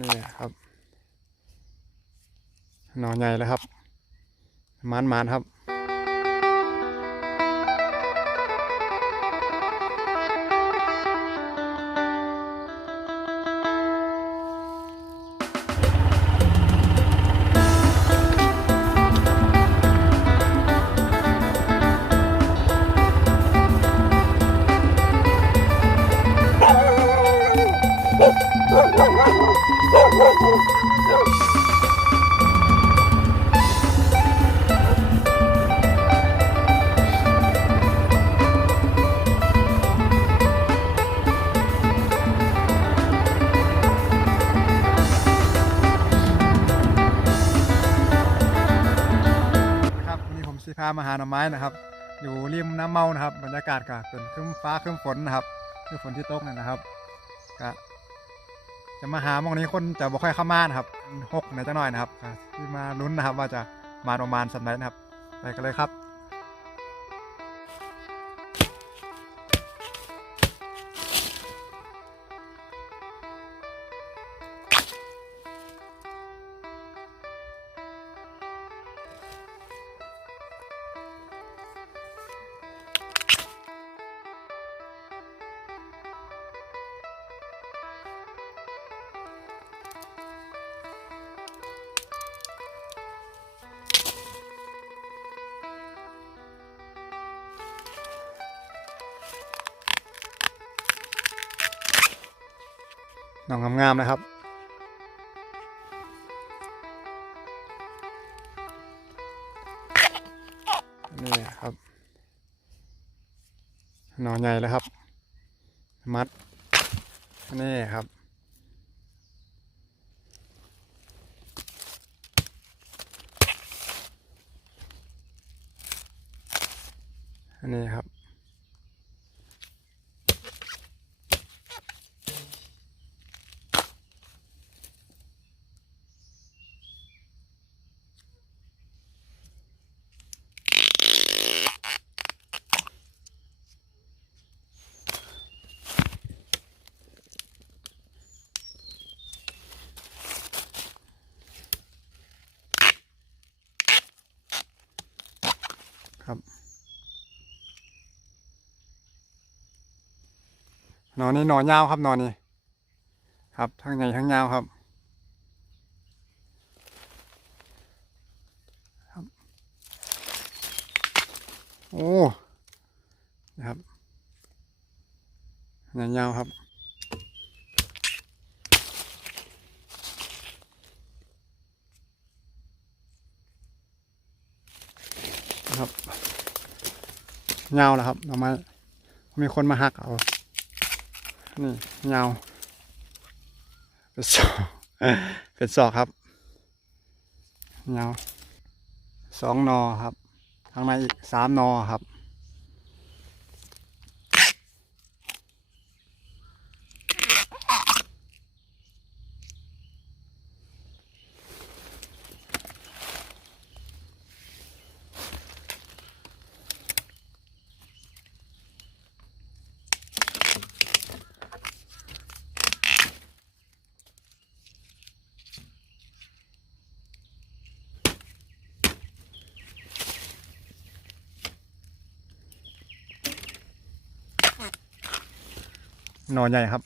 นี่ครับหนอนใหญ่แล้วครับมานมานครับนครับ วันนี้ผมามาหาหน่อไม้นะครับ อยู่ริมน้ำเมานะครับ บรรยากาศก็เป็นครึ้มฟ้าครึ้มฝนนะครับคือฝนที่ตกเนี่ยนะครับก็จะมาหามองนี้คนจะบ่ค่อยเข้ามานะครับหกในอยจะหน่อยนะครับที่มาลุ้นนะครับ ว่าจะมาประมาณสัปดาห์นะครับไปกันเลยครับ หนองงามๆนะครับ นี่ครับ หนอนใหญ่แล้วครับ มัด นี่ครับนนี้ครับครับห นอนนี่นอนยาวครับนอนนี่ครับทั้งใหญ่ทั้งยาวครับครับ โอ้นะครับใหญ่ยาวครับครับเงาแล้วครับเอามามีคนมาหักเอา นี่เงาเป็นศอกเป็นศอกครับเงาสองนอครับ ข้างในอีกสามนอครับ หนอใหญ่ครับ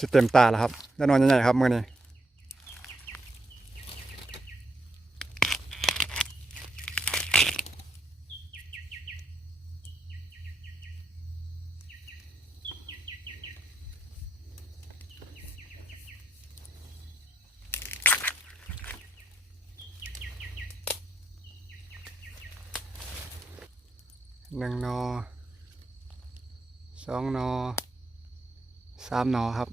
สิเต็มตาแล้วครับได้นอนใหญ่ๆครับมือนี้ หนึ่งนอสองนอสามนอครับ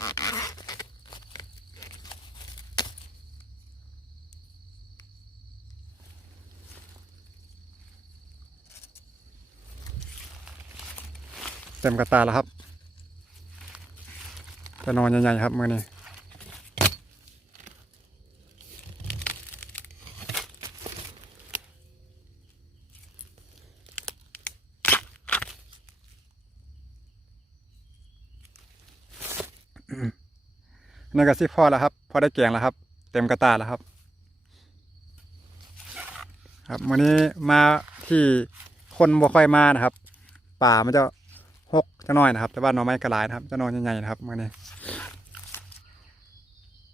เต็มกระตาแล้วครับจะนอนใหญ่ๆครับมื่อนี้ นี่ก็สิพอแล้วครับ พอได้แกงแล้วครับ เต็มกระตาแล้วครับ ครับวันนี้มาที่คนบ่ค่อยมานะครับ ป่ามันจะหกจะน้อยนะครับ แต่ว่าหน่อไม้กระลายนะครับ จะนอนใหญ่ๆนะครับวันนี้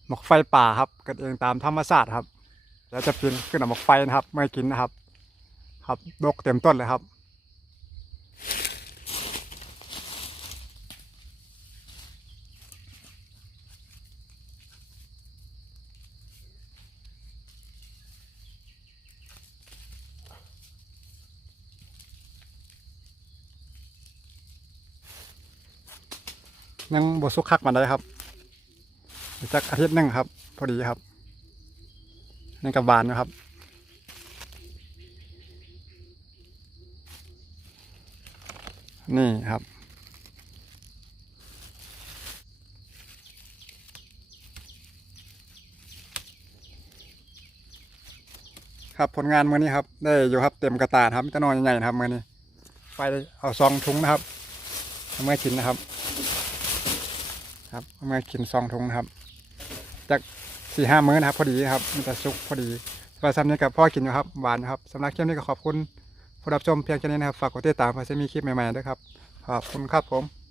หมอกไฟป่าครับเกิดเองตามธรรมชาติครับ แล้วจะปีนขึ้นหมอกไฟนะครับไม่กินนะครับ ครับดกเต็มต้นเลยครับ ยังบสุกคักมาได้ครับอีกอาทิตย์หนึ่งครับ พอดีครับนี่กับบานนะครับนี่ครับ ครับผลงานมื้อนี้ครับ ได้อยู่ครับเต็มกระตาครับจะนอนใหญ่ๆครับมื้อนี้ไฟเอาซองทุงนะครับเมื่อชิ้นนะครับ ครับเอามากินซองทงนะครับ จากสี่ห้ามื้อนะครับ พอดีครับมันจะสุกพอดีปลาซัมนี้กับพ่อกินอยู่ครับหวานครับสำหรับคลิปนี้ก็ขอบคุณผู้รับชมเพียงแค่นี้นะครับฝากกดติดตามเพื่อจะมีคลิปใหม่ๆด้วยครับขอบคุณครับผม